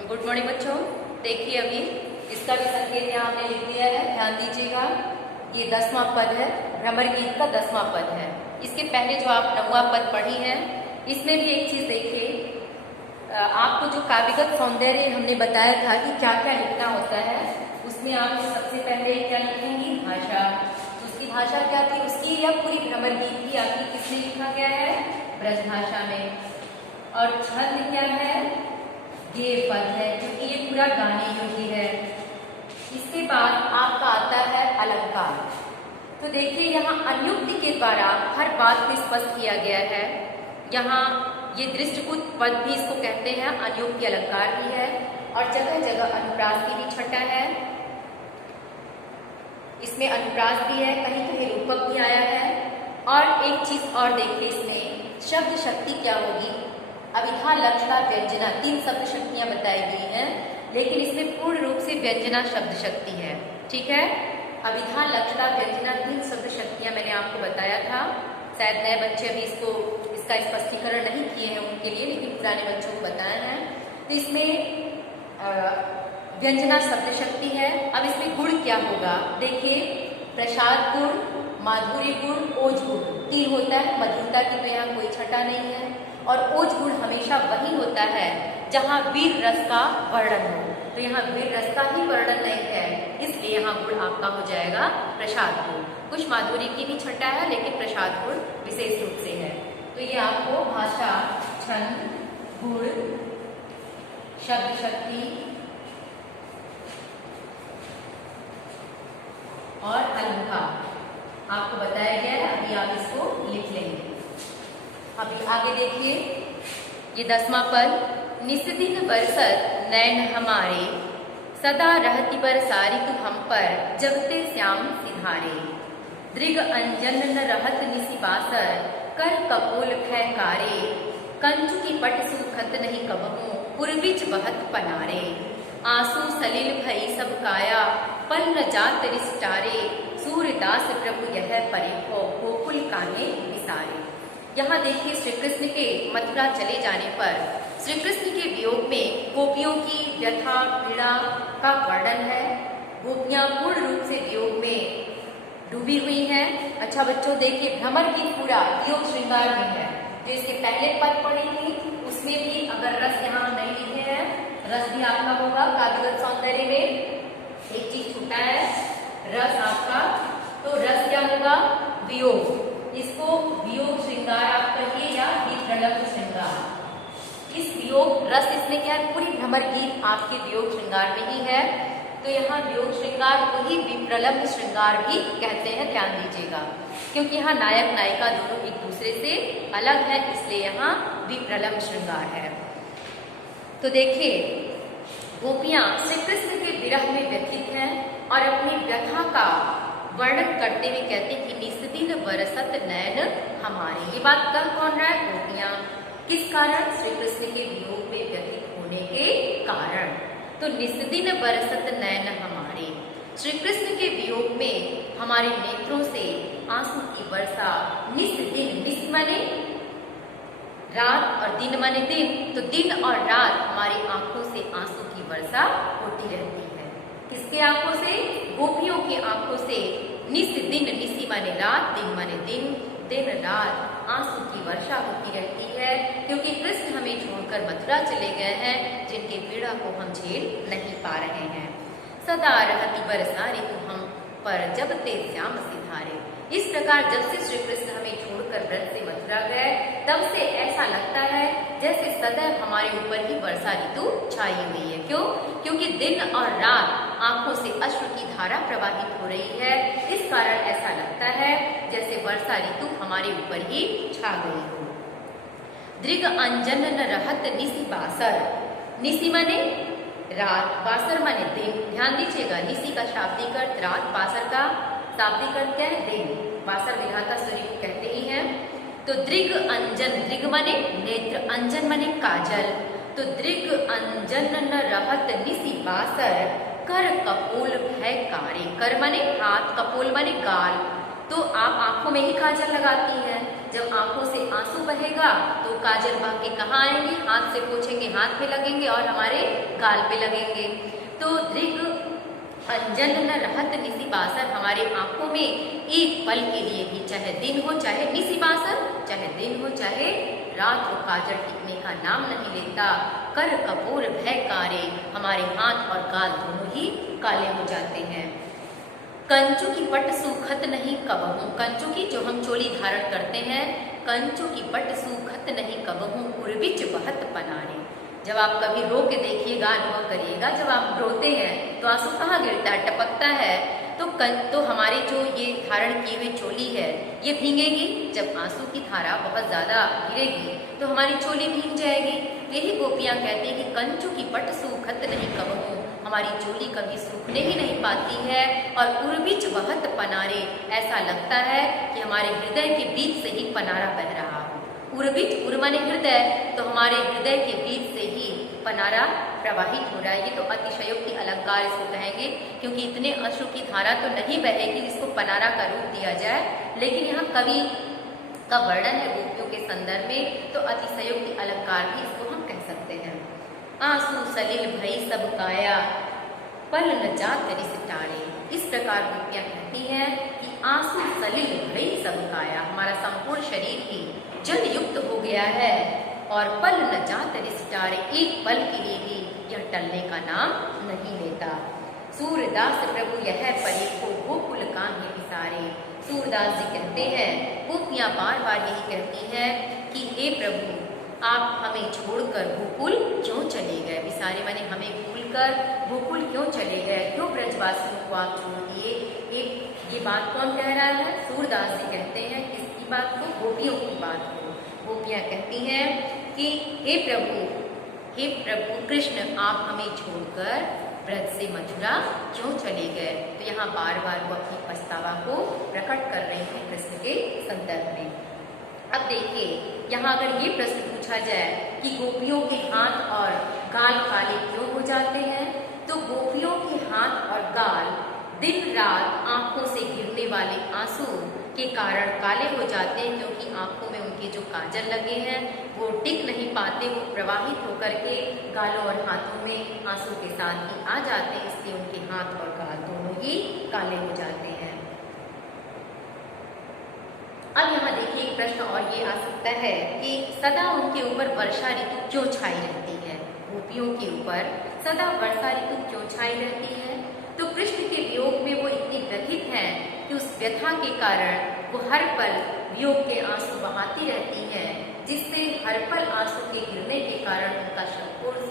Good morning बच्चों। देखिए अभी इसका भी संकेत यहाँ हमने लिख दिया है, ध्यान दीजिएगा। ये 10वां पद है, भ्रमर गीत का 10वां पद है। इसके पहले जो आप 9वां पद पढ़ी हैं, इसमें भी एक चीज देखिए, आपको जो काव्यगत सौंदर्य हमने बताया था कि क्या क्या लिखना होता है, उसमें आप सबसे पहले क्या लिखेंगी? भाषा। तो उसकी भाषा क्या थी? उसकी या पूरी भ्रमर गीत की आखिर किसमें लिखा गया है? ब्रजभाषा में। और छंद क्या है? ये पद है, क्योंकि ये पूरा गाने योगी है। इसके बाद आपका आता है अलंकार। तो देखिए यहाँ अनुयुक्ति के द्वारा हर बात को स्पष्ट किया गया है। यहाँ ये दृष्टिगुप्त पद भी इसको कहते हैं, अनुयुक्ति अलंकार भी है, और जगह जगह अनुप्रास की भी छटा है। इसमें अनुप्रास भी है, कहीं कहीं रूपक भी आया है। और एक चीज और देखिए, इसमें शब्द शक्ति क्या होगी? अभिधा, लक्षणा, व्यंजना, 3 शब्द शक्तियां बताई गई हैं, लेकिन इसमें पूर्ण रूप से व्यंजना शब्द शक्ति है। ठीक है, अभिधा, लक्षणा, व्यंजना 3 शब्द शक्तियां मैंने आपको बताया था। शायद नए बच्चे अभी इसका स्पष्टीकरण नहीं किए हैं उनके लिए, लेकिन पुराने बच्चों को बताया है। तो इसमें व्यंजना शब्द शक्ति है। अब इसमें गुण क्या होगा? देखिए, प्रसाद गुण, माधुर्य गुण, ओज गुण 3 होता है। मधुरता की तो यहाँ कोई छटा नहीं है। और ओज गुण हमेशा वही होता है जहाँ वीर रस का वर्णन हो। तो यहाँ वीर रस का ही वर्णन नहीं है, इसलिए यहाँ गुण आपका हो जाएगा प्रसाद गुण। कुछ माधुर्य की भी छटा है, लेकिन प्रसाद गुण विशेष रूप से है। तो ये आपको भाषा, छंद, गुण, शब्द शक्ति और अलंकार आपको बताया गया है। अभी आप इसको लिख लेंगे। अभी आगे देखिए, ये 10वां पद। निस्दिन बरसत नैन हमारे, सदा रहती बरसारी तू हम पर, जगते श्याम सिधारे। दृग अंजन न रहत निसी बासर, कर कपोल खैकारे। कंचु की पट सुखत नहीं कबहू, पूर्विच बहत पनारे। आंसू सलिल भई सब काया, पन्न जात रिष्टारे। सूर्यदास प्रभु यह परिखो, गोकुल काने विसारे। यहाँ देखिए, श्री कृष्ण के मथुरा चले जाने पर श्री कृष्ण के वियोग में गोपियों की व्यथा पीड़ा का वर्णन है। गोपियां पूर्ण रूप से वियोग में डूबी हुई हैं। अच्छा बच्चों, देखिए भ्रमर की पूरा वियोग श्रृंगार भी है। जो इसके पहले पद पढ़ी थी, उसमें भी अगर रस यहाँ हम नहीं लिखे हैं, रस भी आपका होगा काव्यगत सौंदर्य में। एक चीज छूटा है, रस आपका, तो रस क्या होगा? वियोग। इसको वियोग श्रृंगार आप कहिए या विप्रलम्ब श्रृंगार। इस वियोग रस, इसमें क्या है? पूरी भ्रमर गीत आपके वियोग श्रृंगार में ही है। तो यहाँ वियोग श्रृंगार को ही विप्रलम्ब श्रृंगार भी कहते हैं, ध्यान दीजिएगा। क्योंकि यहाँ नायक नायिका दोनों एक दूसरे से अलग है, इसलिए यहाँ विप्रलम्ब श्रृंगार है। तो देखिए, गोपियां श्री कृष्ण के विरह में व्यथित हैं और अपनी व्यथा का वर्णन करते हुए कहते हैं कि निस्दिन बरसत नैन हमारे। ये बात कह कौन रहा है? गोपियां। किस कारण? श्री कृष्ण के वियोग में व्यथित होने के कारण। तो निस्दिन बरसत नैन हमारे, श्री कृष्ण के वियोग में हमारे नेत्रों से आंसू की वर्षा। निस्दिन, निस माने रात और दिन माने दिन, तो दिन और रात हमारी आंखों से आंसू की वर्षा होती रहती है। किसके आंखों से? गोपियों की आंखों से। निस दिन, निसी माने रात, दिन माने दिन, दिन रात आंसू की वर्षा होती रहती है, क्योंकि कृष्ण हमें छोड़कर मथुरा चले गए हैं, जिनके पीड़ा को हम झेल नहीं पा रहे हैं। सदा रहती बरसारी तू हम पर, जब ते श्याम सिधारे। इस प्रकार जब से श्री कृष्ण हमें छोड़कर ब्रज से मथुरा गए, तब से ऐसा लगता है जैसे सदैव हमारे ऊपर ही वर्षा ऋतु छाई हुई है। क्यों? क्योंकि दिन और रात आंखों से अश्रु की धारा प्रवाहित हो रही है। इस कारण ऐसा लगता है जैसे वर्षा ऋतु हमारे ऊपर ही छा गई हो। दृग अंजन न रहत निसी बासर। निसी माने रात, बासर माने दिन। ध्यान दीजिएगा, निसी का शाब्दिक अर्थ रात, बासर का शाब्दिक अर्थ क्या है? दिन। बासर विधाता सूर्य को कहते ही हैं। तो दृग अंजन, दृग माने नेत्र, अंजन माने काजल। तो दृग अंजन न रहत निसी बासर, कर कपोल भय कारे। कर माने हाथ, कपोल माने गाल। तो आप आंखों में ही काजल लगाती हैं, जब आंखों से आंसू बहेगा तो काजल बह के कहाँ आएंगे, हाथ से पोंछेंगे, हाथ पे लगेंगे और हमारे गाल पे लगेंगे। तो दृग अंजन न रहत निसी बासर, हमारे आंखों में एक पल के लिए भी, चाहे दिन हो चाहे निसी बासर, चाहे दिन हो चाहे रात हो, काजल टिकने का नाम नहीं लेता। कर कपूर भय कारे, हमारे हाथ और गाल दोनों ही काले हो जाते हैं। कंचू की पट सूखत नहीं कबहूं, कंचू की जो हम चोली धारण करते हैं, कंचू की पट सूखत नहीं कबहूं, उर्विच बहत पनारे। जब आप कभी रो के देखिएगा, अनुभव करिएगा, जब आप रोते हैं तो आंसू कहाँ गिरता है, टपकता है। तो हमारी जो ये धारण की हुई चोली है ये भीगेगी। जब आंसू की धारा बहुत ज्यादा गिरेगी तो हमारी चोली भीग जाएगी। यही गोपियां कहती हैं कि कंचू की पट सूखत नहीं कबहूं, हमारी चोली कभी सूखने ही नहीं पाती है। और उर्विच बहत पनारे, ऐसा लगता है कि हमारे हृदय के बीच से ही पनारा बह रहा हो। उर्विच, उर माने हृदय, तो हमारे हृदय के बीच से ही पनारा प्रवाहित हो रहा है। ये तो अतिशयोक्ति अलंकार इसको कहेंगे, क्योंकि इतने अश्रु की धारा तो नहीं बहेगी जिसको पनारा का रूप दिया जाए। लेकिन यहाँ कवि का वर्णन है गोपियों के संदर्भ में, तो अतिशयोक्ति अलंकार भी इसको हम कह सकते हैं। आंसू सलिल भई सब काया, पल न जात रिस टारे। इस प्रकार गोपियां कहती हैं कि आंसू सलिल भई सब काया, हमारा संपूर्ण शरीर ही जल युक्त हो गया है। और पल न जात रिस टारे, एक पल के लिए भी यह टलने का नाम नहीं लेता। सूरदास प्रभु यह परीखो गोकुल कान्हे विसारे। सूरदास जी कहते हैं, गोपियां बार बार यही कहती हैं कि हे प्रभु, आप हमें छोड़कर गोकुल क्यों चले गए। विसारे माने हमें भूलकर गोकुल क्यों चले गए, क्यों ब्रजवासियों को आप छोड़ दिए। ये बात कौन कह रहा है, सूरदास जी कहते हैं। किसकी बात को, गोपियों की बात को। गोपियां कहती हैं कि हे प्रभु कृष्ण, आप हमें छोड़कर ब्रज से मथुरा क्यों चले गए। तो यहाँ बार बार वो अपनी पछतावा को प्रकट कर रही हैं कृष्ण के संदर्भ में। अब देखिए, यहाँ अगर ये प्रश्न पूछा जाए कि गोपियों के हाथ और गाल काले क्यों हो जाते हैं, तो गोपियों के हाथ और गाल दिन रात आंखों से गिरने वाले आंसू के कारण काले हो जाते हैं, क्योंकि आंखों में उनके जो काजल लगे हैं वो टिक नहीं पाते, वो प्रवाहित होकर के गालों और हाथों में आंसू के साथ ही आ जाते हैं। इसलिए उनके हाथ और गाल दोनों ही काले हो जाते हैं। अब यहाँ देखिए एक प्रश्न और ये आ सकता है कि सदा उनके ऊपर वर्षा ऋतु क्यों छाई रहती है। गोपियों के ऊपर सदा वर्षा ऋतु क्यों छाई रहती है। तो कृष्ण के वियोग में वो इतनी व्यथित हैं कि उस व्यथा के कारण वो हर पल वियोग के आंसू बहाती रहती हैं, जिससे हर पल आंसू के गिरने के कारण उनका संपूर्ण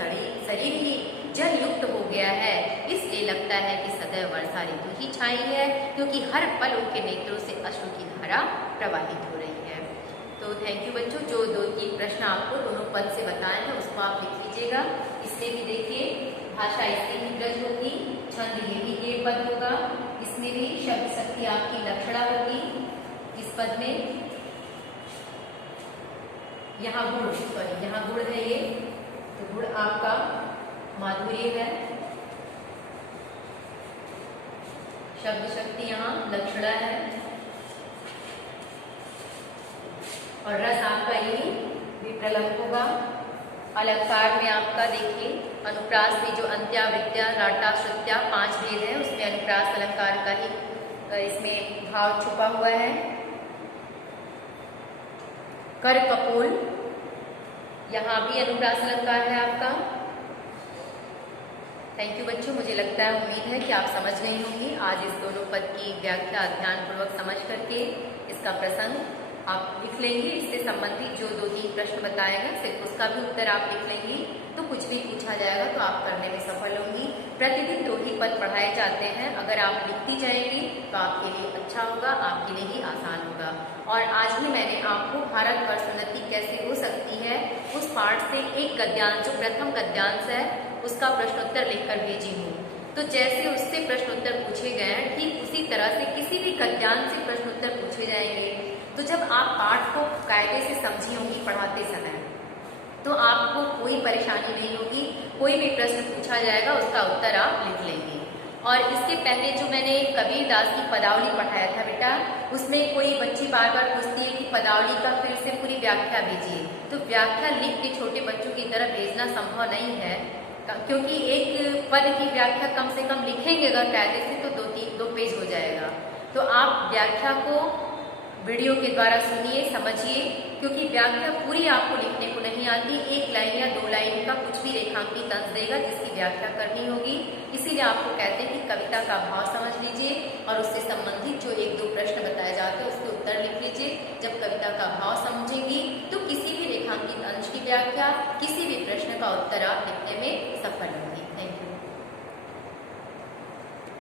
शरीर ही जल युक्त हो गया है। इसलिए लगता है कि सदैव वर्षा ऋतु ही छाई है, क्योंकि हर पल उनके नेत्रों से अश्रु की धारा प्रवाहित हो रही है। तो थैंक यू बच्चों, जो 2-3 प्रश्न आपको दोनों पद से बताए हैं उसको आप लिख लीजिएगा। इसमें भी देखिए भाषा इससे ही ब्रज होगी, छंद ये भी ये पद होगा, इसमें भी शब्द शक्ति आपकी लक्षणा होगी। इस पद में यहाँ गुण, सॉरी यहाँ गुण है ये, तो गुण आपका माधुर्य है, शब्द शक्ति यहाँ लक्षणा है, और रस आपका ये विप्रलंब होगा। अलंकार में आपका देखिए अनुप्रास में जो अंत्या विद्या राटा श्रुत्या 5 भेद है, उसमें अनुप्रास अलंकार का ही इसमें भाव छुपा हुआ है। कर कपोल, यहाँ भी अनुप्रास अलंकार है आपका। थैंक यू बच्चों, मुझे लगता है, उम्मीद है कि आप समझ गई होंगी। आज इस दोनों पद की व्याख्या ध्यानपूर्वक समझ करके इसका प्रसंग आप लिख लेंगे। इससे संबंधित जो 2-3 प्रश्न बताएगा सिर्फ उसका भी उत्तर आप लिख लेंगी, तो कुछ भी पूछा जाएगा तो आप करने में सफल होंगी। प्रतिदिन 2 ही पद पढ़ाए जाते हैं, अगर आप लिखती जाएंगी तो आपके लिए अच्छा होगा, आपके लिए ही आसान होगा। और आज ही मैंने आपको भारतवर्ष उन्नति कैसे हो सकती है उस पाठ से एक गद्यांश, जो प्रथम गद्यांश है, उसका प्रश्नोत्तर लिखकर भेजी हूँ। तो जैसे उससे प्रश्नोत्तर पूछे गए हैं, ठीक उसी तरह से किसी भी गद्यांश से प्रश्नोत्तर पूछे जाएंगे। तो जब आप पाठ को कायदे से समझी होंगी पढ़ाते समय, तो आपको कोई परेशानी नहीं होगी। कोई भी प्रश्न पूछा जाएगा उसका उत्तर आप लिख लेंगे। और इसके पहले जो मैंने कबीरदास की पदावली पढ़ाया था बेटा, उसमें कोई बच्ची बार बार पूछती है कि पदावली का फिर से पूरी व्याख्या भेजिए। तो व्याख्या लिख के छोटे बच्चों की तरह भेजना संभव नहीं है, क्योंकि एक पद की व्याख्या कम से कम लिखेंगे अगर कायदे से तो दो पेज हो जाएगा। तो आप व्याख्या को वीडियो के द्वारा सुनिए, समझिए, क्योंकि व्याख्या पूरी आपको लिखने को नहीं आती। एक लाइन या 2 लाइन का कुछ भी रेखांकित अंश देगा जिसकी व्याख्या करनी होगी। इसीलिए आपको कहते हैं कि कविता का भाव समझ लीजिए और उससे संबंधित जो 1-2 प्रश्न बताए जाते हैं उसके उत्तर लिख लीजिए। जब कविता का भाव समझेंगी तो किसी भी रेखांकित अंश की व्याख्या, किसी भी प्रश्न का उत्तर आप लिखने में सफल होंगे।